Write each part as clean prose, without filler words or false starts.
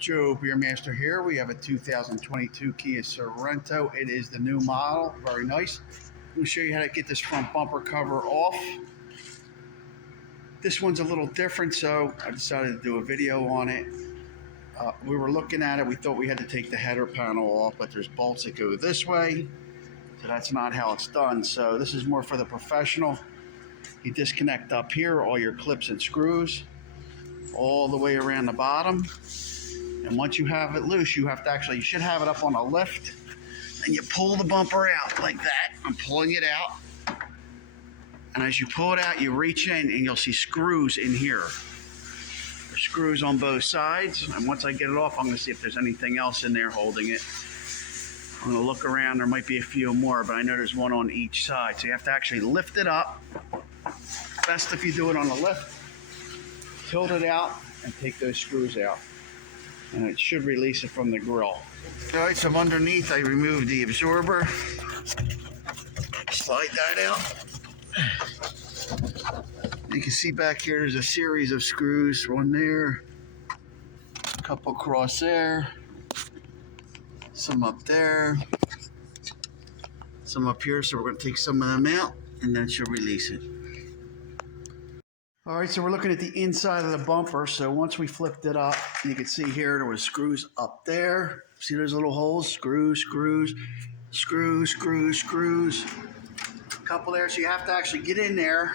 Joe Beermaster here. We have a 2022 Kia Sorento. It is the new model, very nice. I'm going to show you how to get this front bumper cover off. This one's a little different, so I decided to do a video on it. We were looking at it, we thought we had to take the header panel off, but there's bolts that go this way, so that's not how it's done. So this is more for the professional. You disconnect up here all your clips and screws all the way around the bottom. And once you have it loose, you should have it up on a lift, and you pull the bumper out like that. I'm pulling it out. And as you pull it out, you reach in and you'll see screws in here. There's screws on both sides. And once I get it off, I'm gonna see if there's anything else in there holding it. I'm gonna look around, there might be a few more, but I know there's one on each side. So you have to actually lift it up. Best if you do it on the lift. Tilt it out and take those screws out. And it should release it from the grill. All right, so underneath I removed the absorber. Slide that out. You can see back here there's a series of screws. One there, a couple across there, some up there, some up here. So we're going to take some of them out and then she'll release it. All right, so we're looking at the inside of the bumper. So once we flipped it up, you can see here there was screws up there. See those little holes? Screws, screws, screws, screws, screws. A couple there, so you have to actually get in there,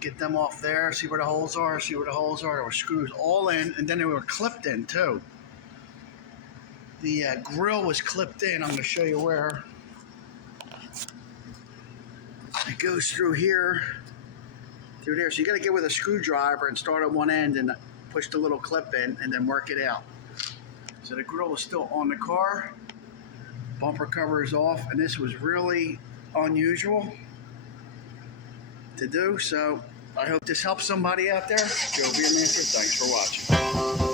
get them off there, see where the holes are, see where the holes are. There were screws all in, and then they were clipped in too. The grill was clipped in. I'm going to show you where. It goes through here. Through there, so you got to get with a screwdriver and start at one end and push the little clip in and then work it out. So the grill is still on the car, bumper cover is off, and this was really unusual to do. So I hope this helps somebody out there. Joe Beermaster, thanks for watching.